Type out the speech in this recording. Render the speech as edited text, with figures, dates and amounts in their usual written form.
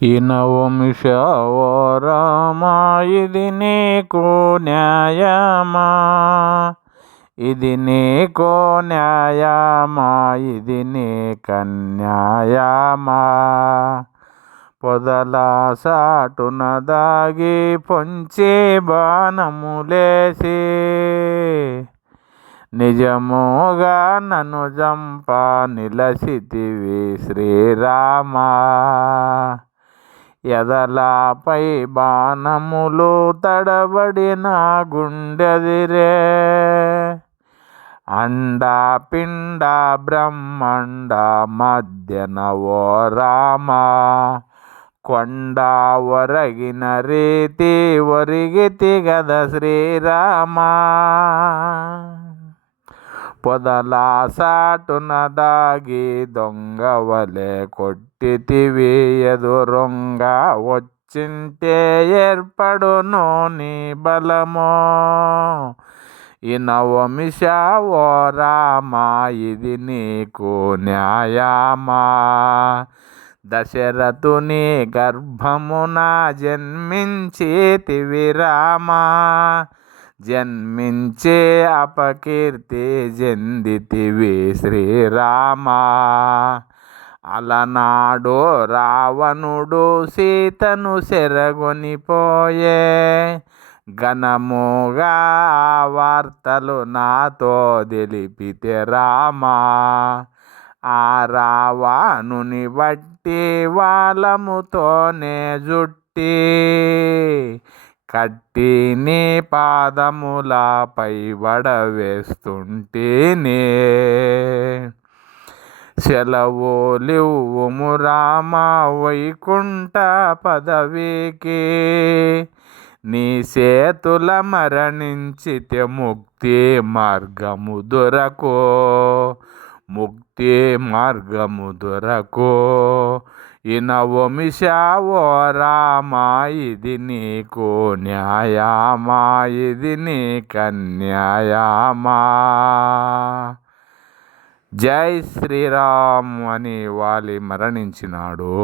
ఇనవంశ ఓ రామా, ఇది నీకు న్యాయమా? ఇది నీకు న్యాయమా? ఇది నీకన్యాయమా? పొదల సాటున దాగి పొంచి బాణములేసి నిజముగా నన్ను జంప నిలసితివి శ్రీరామా. ఎదలపై బాణములు తడబడిన గుండెదిరే, అండ పిండ బ్రహ్మండ మధ్యన ఓ రామా. కొండ ఒరగిన రీతి ఒరిగితి గద శ్రీరామా. పొదల సాటున దాగి దొంగవలే కొట్టితివి, ఎదురుంగా వచ్చింటే ఏర్పడును నీ బలమో. ఇనవంశ ఓ రామా, ఇది నీకు న్యాయమా? దశరథుని గర్భమున జన్మించితివి రామా. జన్మించే అపకీర్తి చెందితివి శ్రీరామా. అలనాడు రావణుడు సీతను చెరగొనిపోయే, ఘనముగా వార్తలు నాతో తెలిపితే రామా. ఆ రావణుని బట్టి వాలముతోనే జుట్టి కట్టి నీ పాదములపై వడవేస్తుంటేనే. సెలవులివ్వుము రామా వైకుంఠ పదవికి, నీ చేతుల మరణించితే ముక్తి మార్గము దొరకు. ముక్తి మార్గము దొరకు. ఇనవంశ ఓ రామా, ఇది నీకు న్యాయమా? ఇది నీకన్యాయమా? జై శ్రీరామ్ అని వాలి మరణించినాడు.